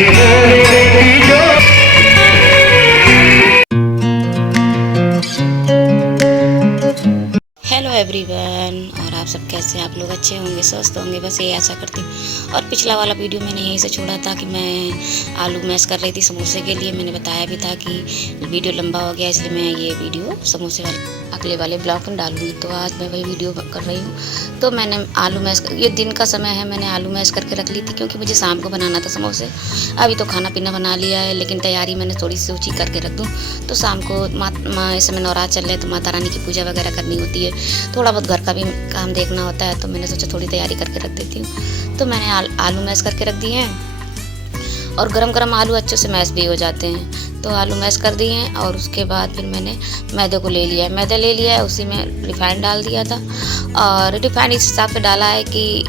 Hello everyone, और आप सब कैसे हैं? आप लोग अच्छे होंगे, स्वस्थ होंगे, बस ये आशा करती हूँ। और पिछला वाला वीडियो मैंने यहीं से छोड़ा था कि मैं आलू मैश कर रही थी समोसे के लिए। मैंने बताया भी था कि वीडियो लंबा हो गया, इसलिए मैं ये वीडियो समोसे वाले अगले वाले ब्लॉग में डालूंगी। तो आज मैं वही वीडियो कर रही हूँ। तो मैंने आलू मैश, ये दिन का समय है, मैंने आलू मैश करके रख ली थी क्योंकि मुझे शाम को बनाना था समोसे। अभी तो खाना पीना बना लिया है, लेकिन तैयारी मैंने थोड़ी सी सोची करके रख दूँ। तो शाम को इस समय नवरात्र चल रहे हैं तो माता रानी की पूजा वगैरह करनी होती है, थोड़ा बहुत घर का भी काम देखना होता है। तो मैंने सोचा थोड़ी तैयारी करके रख देती हूँ। तो मैंने आलू मैश करके रख दिए हैं, और गरम गरम आलू अच्छे से मैश भी हो जाते हैं। तो आलू मैश कर दिए हैं, और उसके बाद फिर मैंने मैदे को ले लिया है, मैदा ले लिया है, उसी में रिफाइंड डाल दिया था। और रिफाइंड इस हिसाब से डाला है कि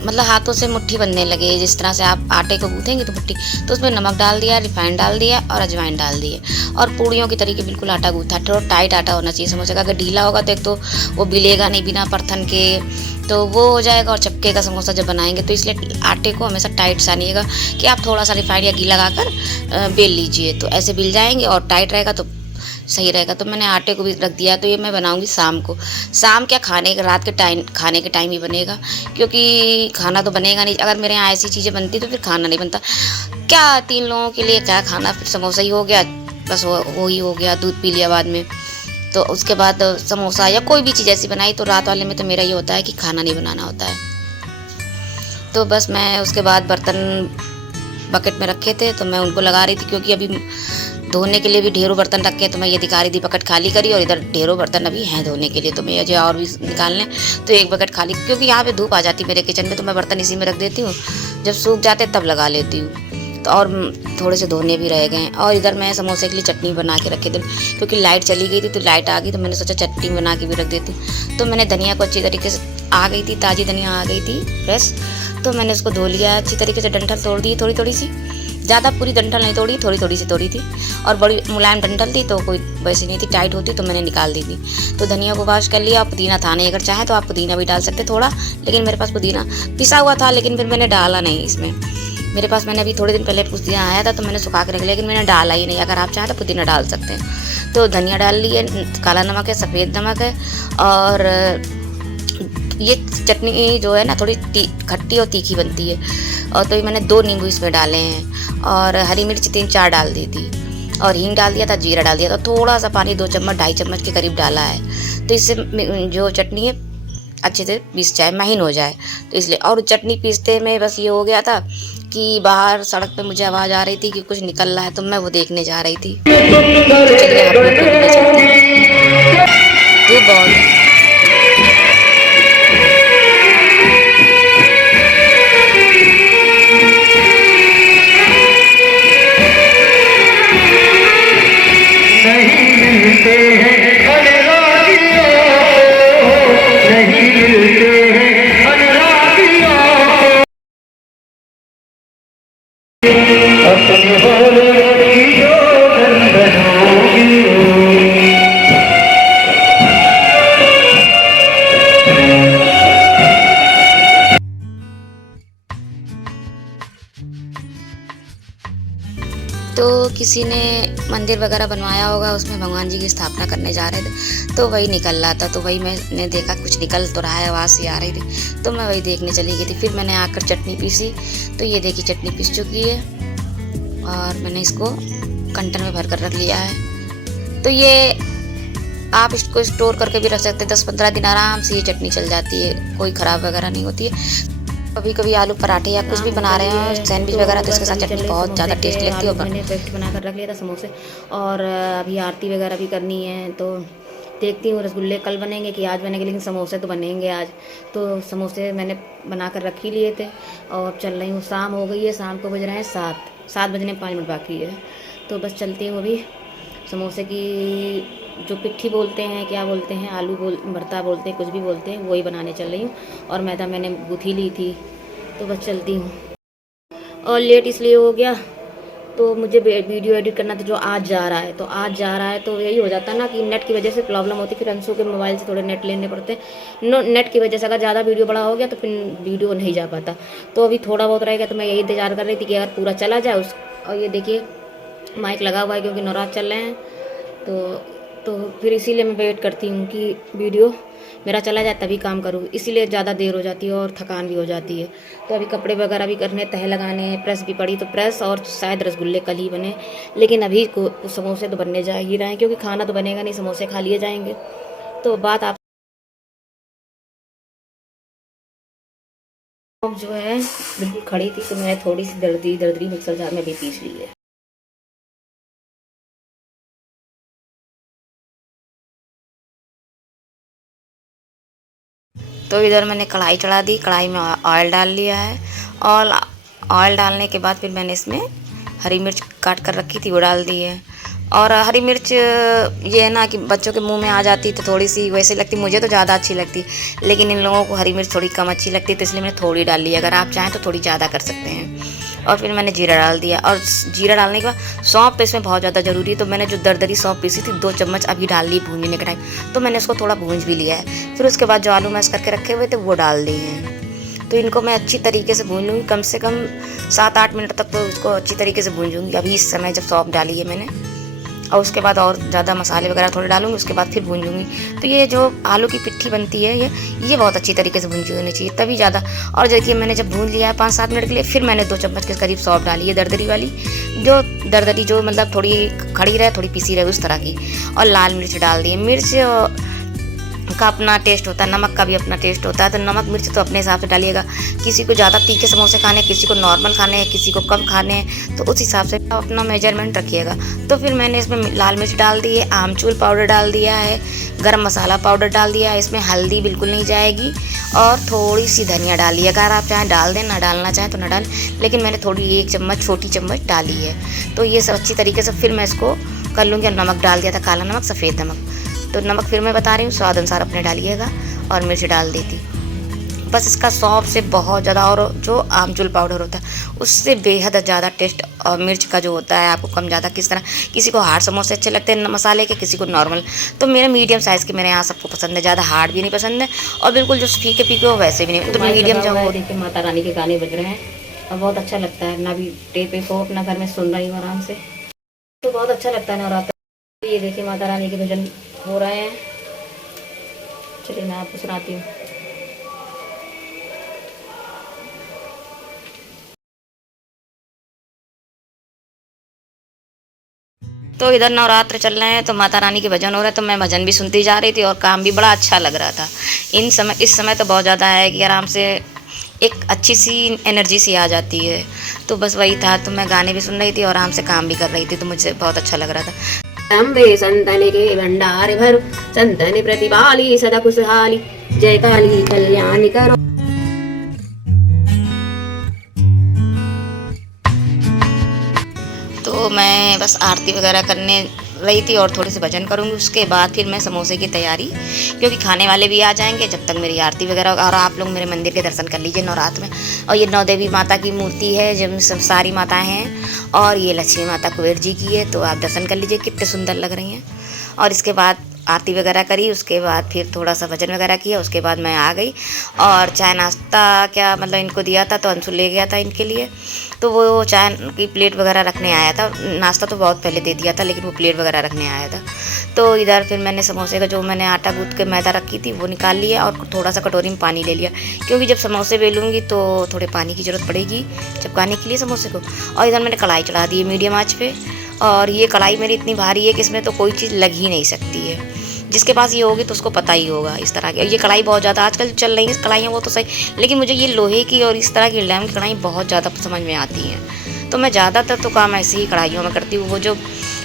मतलब हाथों से मुट्ठी बनने लगे, जिस तरह से आप आटे को गूँथेंगे तो मुट्ठी। तो उसमें नमक डाल दिया, रिफाइंड डाल दिया और अजवाइन डाल दिए, और पूड़ियों की तरीके बिल्कुल आटा गूँथा। थोड़ा टाइट आटा होना चाहिए समोसे का। अगर ढीला होगा तो एक तो वो बिलेगा नहीं बिना परथन के, तो वो हो जाएगा, और चपके का समोसा जब बनाएंगे। तो इसलिए आटे को हमेशा टाइट सानिएगा कि आप थोड़ा सा रिफाइंड या घी लगाकर बेल लीजिए, तो ऐसे बेल जाएंगे, और टाइट रहेगा तो सही रहेगा। तो मैंने आटे को भी रख दिया। तो ये मैं बनाऊंगी शाम को। शाम क्या, खाने के रात के टाइम, खाने के टाइम ही बनेगा, क्योंकि खाना तो बनेगा नहीं। अगर मेरे यहाँ ऐसी चीज़ें बनती तो फिर खाना नहीं बनता। क्या 3 लोगों के लिए क्या खाना, फिर समोसा ही हो गया, बस वो ही हो गया। दूध पी लिया बाद में, तो उसके बाद समोसा या कोई भी चीज़ ऐसी बनाई। तो रात वाले में तो मेरा ये होता है कि खाना नहीं बनाना होता है। तो बस मैं उसके बाद बर्तन बकेट में रखे थे तो मैं उनको लगा रही थी, क्योंकि अभी धोने के लिए भी ढेरों बर्तन रखे, तो मैं ये दिखा रही थी बकेट खाली करी, और इधर ढेरों बर्तन अभी हैं धोने के लिए। तो मैं जो और भी निकालने, तो एक बकेट खाली, क्योंकि यहाँ पे धूप आ जाती है मेरे किचन में, तो मैं बर्तन इसी में रख देती हूँ, जब सूख जाते तब लगा लेती हूँ। तो और थोड़े से धोने भी रह गए। और इधर मैं समोसे के लिए चटनी बना के रखी थी, क्योंकि लाइट चली गई थी, तो लाइट आ गई तो मैंने सोचा चटनी बना के भी रख देती हूँ। तो मैंने धनिया को अच्छी तरीके से, आ गई थी ताज़ी धनिया आ गई थी फ्रेश, तो मैंने उसको धो लिया अच्छी तरीके से, डंठल तोड़ दी थोड़ी थोड़ी सी, ज़्यादा पूरी डंठल नहीं तोड़ी, थोड़ी थोड़ी सी तोड़ी थी। और बड़ी मुलायम डंठल थी, तो कोई वैसी नहीं थी, टाइट होती तो मैंने निकाल दी थी। तो धनिया को वॉश कर लिया। पुदीना था नहीं, अगर चाहें तो आप पुदीना भी डाल सकते थोड़ा, लेकिन मेरे पास पुदीना पिसा हुआ था, लेकिन फिर मैंने डाला नहीं इसमें। मेरे पास, मैंने अभी थोड़े दिन पहले पुदीना आया था तो मैंने सुखा के रख लिया, लेकिन मैंने डाला ही नहीं। अगर आप चाहें तो पुदीना डाल सकते हैं। तो धनिया डाल लिए, काला नमक है, सफ़ेद नमक है, और ये चटनी जो है ना थोड़ी खट्टी और तीखी बनती है। और तो ये मैंने 2 नींबू इसमें डाले हैं, और हरी मिर्च 3-4 डाल दी थी, और हींग डाल दिया था, जीरा डाल दिया था, थोड़ा सा पानी 2 चम्मच 2.5 चम्मच के करीब डाला है। तो इससे जो चटनी है अच्छे से पीस जाए, महीन हो जाए, तो इसलिए। और चटनी पीसते में बस ये हो गया था कि बाहर सड़क पे मुझे आवाज़ आ रही थी कि कुछ निकल रहा है, तो मैं वो देखने जा रही थी। तो चलिए आप लोग को भी ले चलती हूँ। धूप बहुत है। तो किसी ने मंदिर वगैरह बनवाया होगा, उसमें भगवान जी की स्थापना करने जा रहे थे, तो वही निकल रहा था। तो वही मैंने देखा कुछ निकल तो रहा है, आवाज़ सी आ रही थी, तो मैं वही देखने चली गई थी। फिर मैंने आकर चटनी पीसी, तो ये देखिए चटनी पीस चुकी है, और मैंने इसको कंटेनर में भर कर रख लिया है। तो ये आप इसको स्टोर करके भी रख सकते हैं, 10-15 दिन आराम से ये चटनी चल जाती है, कोई ख़राब वगैरह नहीं होती है। कभी कभी आलू पराठे या कुछ भी बना रहे हैं, सैंडविच वगैरह, तो इसके साथ चटनी बहुत ज़्यादा टेस्ट लगती है। मैंने पेस्ट बनाकर रख लिया था समोसे, और अभी आरती वगैरह भी करनी है, तो देखती हूँ रसगुल्ले कल बनेंगे कि आज बनेंगे, लेकिन समोसे तो बनेंगे आज। तो समोसे मैंने बनाकर रख ही लिए थे, और चल रही हूँ। शाम हो गई है, शाम को बज रहे हैं 7 बजने 5 मिनट बाकी है। तो बस चलती हूँ अभी। समोसे की जो पिट्ठी बोलते हैं, क्या बोलते हैं, आलू भरता बोलते हैं, कुछ भी बोलते हैं, वही बनाने चल रही हूँ। और मैदा मैंने गूँथ ही ली थी, तो बस चलती हूँ। और लेट इसलिए हो गया तो मुझे वीडियो एडिट करना था जो आज जा रहा है, तो आज जा रहा है, तो यही हो जाता ना कि नेट की वजह से प्रॉब्लम होती, फिर अंशु के मोबाइल से थोड़े नेट लेने पड़ते हैं। नेट की वजह से अगर ज़्यादा वीडियो बड़ा हो गया तो फिर वीडियो नहीं जा पाता। तो अभी थोड़ा बहुत रहेगा, तो मैं यही इंतजार कर रही थी कि अगर पूरा चला जाए और ये देखिए माइक लगा हुआ है क्योंकि नवरात्र चल रहे हैं, तो फिर इसीलिए मैं वेट करती हूँ कि वीडियो मेरा चला जाए तभी काम करूँ, इसीलिए ज़्यादा देर हो जाती है और थकान भी हो जाती है। तो अभी कपड़े वगैरह भी करने, तह लगाने हैं, प्रेस भी पड़ी, तो प्रेस और शायद रसगुल्ले कल ही बने, लेकिन अभी समोसे तो बनने जा ही रहे हैं क्योंकि खाना तो बनेगा नहीं, समोसे खा लिए जाएंगे। तो बात आप जो है बिल्कुल खड़ी थी, तो मैं थोड़ी सी दरदरी मिक्सर जार में भी पीस ली है। तो इधर मैंने कढ़ाई चढ़ा दी, कढ़ाई में ऑयल डाल लिया है, और ऑयल डालने के बाद फिर मैंने इसमें हरी मिर्च काट कर रखी थी वो डाल दी है। और हरी मिर्च ये है ना कि बच्चों के मुंह में आ जाती तो थोड़ी सी वैसे लगती, मुझे तो ज़्यादा अच्छी लगती, लेकिन इन लोगों को हरी मिर्च थोड़ी कम अच्छी लगती, तो इसलिए मैंने थोड़ी डाल ली। अगर आप चाहें तो थोड़ी ज़्यादा कर सकते हैं। और फिर मैंने जीरा डाल दिया, और जीरा डालने के बाद सौंफ तो इसमें बहुत ज़्यादा ज़रूरी है, तो मैंने जो दरदरी सौंफ पीसी थी 2 चम्मच अभी डाल ली भूनने के टाइम, तो मैंने उसको थोड़ा भूंज भी लिया है। फिर उसके बाद जो आलू मैश करके रखे हुए थे वो डाल दिए हैं। तो इनको मैं अच्छी तरीके से भून लूँगी, कम से कम 7-8 मिनट तक तो इसको अच्छी तरीके से भूंजूँगी अभी इस समय जब सौंफ डाली है मैंने। और उसके बाद और ज़्यादा मसाले वगैरह थोड़े डालूंगी, उसके बाद फिर भूंजूंगी। तो ये जो आलू की पिट्ठी बनती है ये बहुत अच्छी तरीके से भूंजी होनी चाहिए तभी ज़्यादा। और देखिए मैंने जब भून लिया है 5-7 मिनट के लिए, फिर मैंने 2 चम्मच के करीब सौंफ डाली है, दरदरी वाली, जो दरदरी जो मतलब थोड़ी खड़ी रहे, थोड़ी पीसी रहे उस तरह की। और लाल मिर्च डाल दी है। मिर्च का अपना टेस्ट होता है, नमक का भी अपना टेस्ट होता है, तो नमक मिर्च तो अपने हिसाब से डालिएगा। किसी को ज़्यादा तीखे समोसे खाने, किसी को नॉर्मल खाने हैं, किसी को कम खाने हैं, तो उस हिसाब से अपना मेजरमेंट रखिएगा। तो फिर मैंने इसमें लाल मिर्च डाल दी है, आमचूर पाउडर डाल दिया है, गरम मसाला पाउडर डाल दिया है, इसमें हल्दी बिल्कुल नहीं जाएगी, और थोड़ी सी धनिया डाली है। अगर आप चाहें डाल दें, ना डालना चाहें तो ना डालें, लेकिन मैंने थोड़ी 1 चम्मच छोटी चम्मच डाली है। तो ये सब अच्छी तरीके से फिर मैं इसको कर लूँगी। नमक डाल दिया था, काला नमक, सफ़ेद नमक, तो नमक फिर मैं बता रही हूँ स्वाद अनुसार अपने डालिएगा, और मिर्च डाल देती। बस इसका सौंफ से बहुत ज़्यादा, और जो आमचूर पाउडर होता है उससे बेहद ज़्यादा टेस्ट और मिर्च का जो होता है आपको कम ज़्यादा किस तरह, किसी को हार्ड समोसे अच्छे लगते हैं मसाले के, किसी को नॉर्मल। तो मेरे मीडियम साइज़ के मेरे यहाँ सबको पसंद है, ज़्यादा हार्ड भी नहीं पसंद है और बिल्कुल जो फीके फीके हो वैसे भी नहीं, तो मीडियम जो हो। देखिए माता रानी के गाने बज रहे हैं और बहुत अच्छा लगता है, ना भी टेप हो अपना घर में सुन रही हूँ आराम से, तो बहुत अच्छा लगता है नवरात्र। ये देखिए माता रानी के भजन हो रहे हैं। चलिए मैं आपको सुनाती हूँ। तो इधर नवरात्र चल रहे हैं तो माता रानी के भजन हो रहे हैं, तो मैं भजन भी सुनती जा रही थी और काम भी बड़ा अच्छा लग रहा था। इस समय तो बहुत ज़्यादा है कि आराम से एक अच्छी सी एनर्जी सी आ जाती है। तो बस वही था, तो मैं गाने भी सुन रही थी और आराम से काम भी कर रही थी, तो मुझे बहुत अच्छा लग रहा था। अम्बे संतन के भंडार भर, संतन प्रतिपाली सदा खुशहाली, जय काली कल्याण करो। तो मैं बस आरती वगैरह करने रही थी और थोड़ी सी भजन करूँगी, उसके बाद फिर मैं समोसे की तैयारी, क्योंकि खाने वाले भी आ जाएंगे जब तक मेरी आरती वगैरह। और आप लोग मेरे मंदिर के दर्शन कर लीजिए नवरात्र में। और ये 9 देवी माता की मूर्ति है, जब सब सारी माताएं हैं, और ये लक्ष्मी माता कुबेर जी की है, तो आप दर्शन कर लीजिए कितने सुंदर लग रही हैं। और इसके बाद आरती वगैरह करी, उसके बाद फिर थोड़ा सा भजन वगैरह किया, उसके बाद मैं आ गई और चाय नाश्ता क्या मतलब इनको दिया था, तो अंशु ले गया था इनके लिए, तो वो चाय की प्लेट वगैरह रखने आया था। नाश्ता तो बहुत पहले दे दिया था, लेकिन वो प्लेट वगैरह रखने आया था। तो इधर फिर मैंने समोसे का जो मैंने आटा गूँथ के मैदा रखी थी वो निकाल लिया, और थोड़ा सा कटोरी में पानी ले लिया, क्योंकि जब समोसे बेलूँगी तो थोड़े पानी की ज़रूरत पड़ेगी चिपकाने के लिए समोसे को। और इधर मैंने कढ़ाई चढ़ा दी है मीडियम आँच पे, और ये कढ़ाई मेरी इतनी भारी है कि इसमें तो कोई चीज़ लग ही नहीं सकती है। जिसके पास ये होगी तो उसको पता ही होगा इस तरह की। ये कढ़ाई बहुत ज़्यादा आजकल चल रही है कढ़ाइयाँ, वो तो सही, लेकिन मुझे ये लोहे की और इस तरह की लैम की कढ़ाई बहुत ज़्यादा समझ में आती हैं। तो मैं ज़्यादातर तो काम ऐसी ही कढ़ाइयों में करती हूँ। वो जो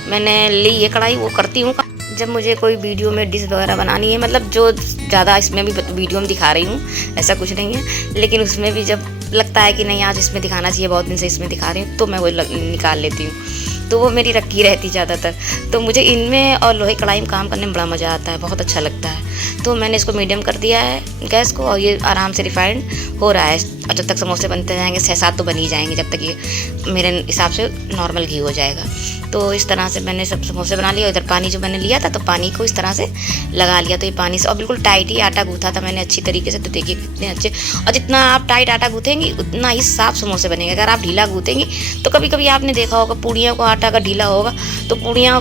मैंने ली ये कढ़ाई वो करती हूँ जब मुझे कोई वीडियो में डिश वगैरह बनानी है, मतलब जो ज़्यादा इसमें भी वीडियो में दिखा रही हूँ ऐसा कुछ नहीं है, लेकिन उसमें भी जब लगता है कि नहीं आज इसमें दिखाना चाहिए, बहुत दिन से इसमें दिखा रही हूँ, तो मैं वो निकाल लेती हूँ। तो वो मेरी रखी रहती ज़्यादातर। तो मुझे इनमें और लोहे कढ़ाई में काम करने में बड़ा मज़ा आता है, बहुत अच्छा लगता है। तो मैंने इसको मीडियम कर दिया है गैस को, और ये आराम से रिफाइंड हो रहा है। और जब तक समोसे बनते जाएंगे 6-7 तो बन ही जाएंगे, जब तक ये मेरे हिसाब से नॉर्मल घी हो जाएगा। तो इस तरह से मैंने सब समोसे बना लिया। इधर पानी जो मैंने लिया था तो पानी को इस तरह से लगा लिया। तो ये पानी से और बिल्कुल टाइट ही आटा गूथा था मैंने अच्छी तरीके से। तो देखिए कितने अच्छे, और जितना आप टाइट आटा गूथेंगी उतना ही साफ समोसे बनेंगे। अगर आप ढीला गूथेंगी तो कभी कभी आपने देखा होगा पूड़ियों को आटा का ढीला होगा तो पूड़ियाँ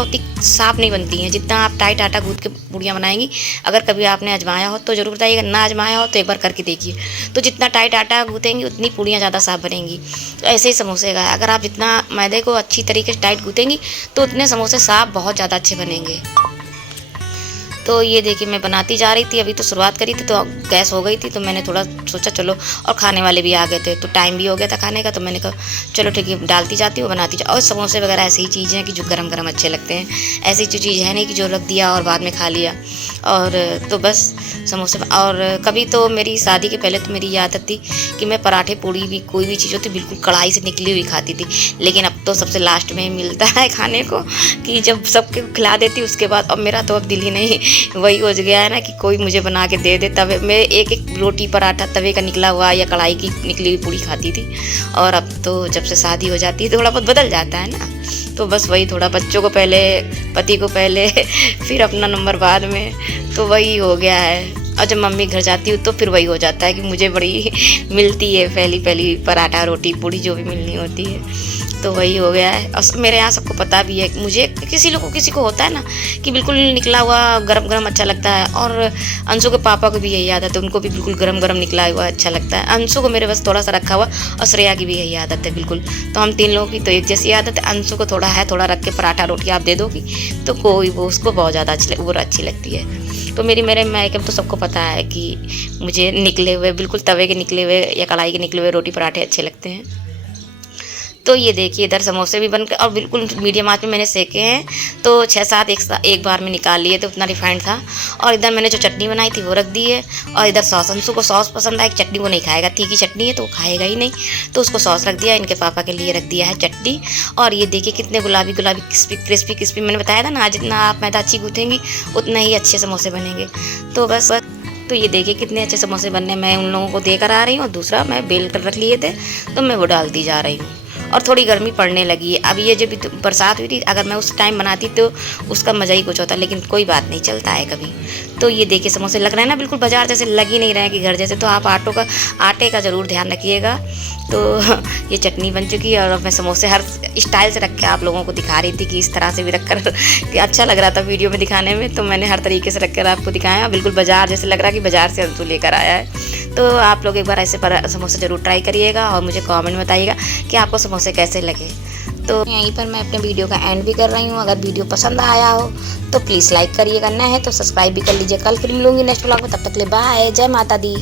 उतनी साफ नहीं बनती हैं जितना आप टाइट आटा गूथ के पूड़ियाँ बनाएंगी। अगर कभी आपने आजमाया हो तो ज़रूर बताइएगा, ना आजमाया हो तो एक बार करके देखिए। तो जितना टाइट आटा गूथेंगी उतनी पूड़ियाँ ज़्यादा साफ बनेंगी। तो ऐसे ही समोसे का अगर आप जितना मैदे को अच्छी तरीके से टाइट गूथेंगी तो उतने समोसे साफ बहुत ज़्यादा अच्छे बनेंगे। तो ये देखिए मैं बनाती जा रही थी, अभी तो शुरुआत करी थी तो गैस हो गई थी, तो मैंने थोड़ा सोचा चलो, और खाने वाले भी आ गए थे तो टाइम भी हो गया था खाने का। तो मैंने कहा चलो ठीक है डालती जाती हूँ, बनाती जा। और समोसे वगैरह ऐसी ही चीज़ें हैं कि जो गरम गरम अच्छे लगते हैं। ऐसी जो चीज़ है नहीं कि जो रख दिया और बाद में खा लिया। और तो बस समोसे। और कभी तो मेरी शादी के पहले तो मेरी ये आदत थी कि मैं पराठे पूड़ी भी कोई भी चीज़ होती बिल्कुल कढ़ाई से निकली हुई खाती थी। लेकिन अब तो सबसे लास्ट में मिलता है खाने को कि जब सबके खिला देती उसके बाद। अब मेरा तो अब दिल ही नहीं वही हो गया है ना कि कोई मुझे बना के दे दे। तवे मैं एक एक रोटी पराठा तवे का निकला हुआ या कढ़ाई की निकली हुई पूड़ी खाती थी। और अब तो जब से शादी हो जाती है थोड़ा बहुत बदल जाता है ना। तो बस वही थोड़ा बच्चों को पहले, पति को पहले, फिर अपना नंबर बाद में, तो वही हो गया है। और जब मम्मी घर जाती हूँ तो फिर वही हो जाता है कि मुझे बड़ी मिलती है पहली पराठा रोटी पूड़ी जो भी मिलनी होती है। तो वही हो गया है। और मेरे यहाँ सबको पता भी है। मुझे किसी को होता है ना कि बिल्कुल निकला हुआ गरम गरम अच्छा लगता है। और अंशु के पापा को भी यही आदत है, उनको भी बिल्कुल गरम गरम निकला हुआ अच्छा लगता है। अंशु को मेरे बस थोड़ा सा रखा हुआ, और श्रेया की भी यही आदत है बिल्कुल। तो हम 3 लोगों की तो एक जैसी आदत है। अंशु को थोड़ा रख के पराठा रोटी आप दे दोगी तो कोई वो उसको बहुत ज़्यादा अच्छी लगती है। तो मेरे मायके में तो सबको पता है कि मुझे निकले हुए बिल्कुल तवे के निकले हुए या कढ़ाई के निकले हुए रोटी पराठे अच्छे लगते हैं। तो ये देखिए इधर समोसे भी बनकर और बिल्कुल मीडियम आंच में मैंने सेके हैं। तो 6-7 एक बार में निकाल लिए थे, उतना रिफाइंड था। और इधर मैंने जो चटनी बनाई थी वो रख दी है। और इधर सॉस, अंशु को सॉस पसंद है, चटनी वो नहीं खाएगा, तीखी चटनी है तो वो खाएगा ही नहीं, तो उसको सॉस रख दिया। इनके पापा के लिए रख दिया है चटनी। और ये देखिए कितने गुलाबी क्रिस्पी मैंने बताया था ना, जितना आप मैदा अच्छी गूँथेंगी उतना ही अच्छे समोसे बनेंगे। तो बस तो ये देखिए कितने अच्छे समोसे बनने मैं उन लोगों को देकर आ रही हूँ। और दूसरा मैं बेल कर रख लिए थे तो मैं वो डालती जा रही हूँ। और थोड़ी गर्मी पड़ने लगी है। अब ये जब बरसात हुई थी, अगर मैं उस टाइम बनाती तो उसका मज़ा ही कुछ होता, लेकिन कोई बात नहीं, चलता है कभी। तो ये देखिए समोसे लग रहे हैं ना बिल्कुल बाजार जैसे, लग ही नहीं रहे हैं कि घर जैसे। तो आप आटे का ज़रूर ध्यान रखिएगा। तो ये चटनी बन चुकी है और मैं समोसे हर स्टाइल से रख के आप लोगों को दिखा रही थी कि इस तरह से भी रख कर कि अच्छा लग रहा था वीडियो में दिखाने में। तो मैंने हर तरीके से रख कर आपको दिखाया, बिल्कुल बाजार जैसे लग रहा कि बाजार से अंशु लेकर आया है। तो आप लोग एक बार ऐसे समोसे ज़रूर ट्राई करिएगा और मुझे कमेंट में बताइएगा कि आपको समोसे कैसे लगे। तो यहीं पर मैं अपने वीडियो का एंड भी कर रही हूँ। अगर वीडियो पसंद आया हो तो प्लीज़ लाइक करिएगा, नया है तो सब्सक्राइब भी कर लीजिए। कल फिर मिलूंगी नेक्स्ट व्लॉग में, तब तक के लिए बाय, जय माता दी।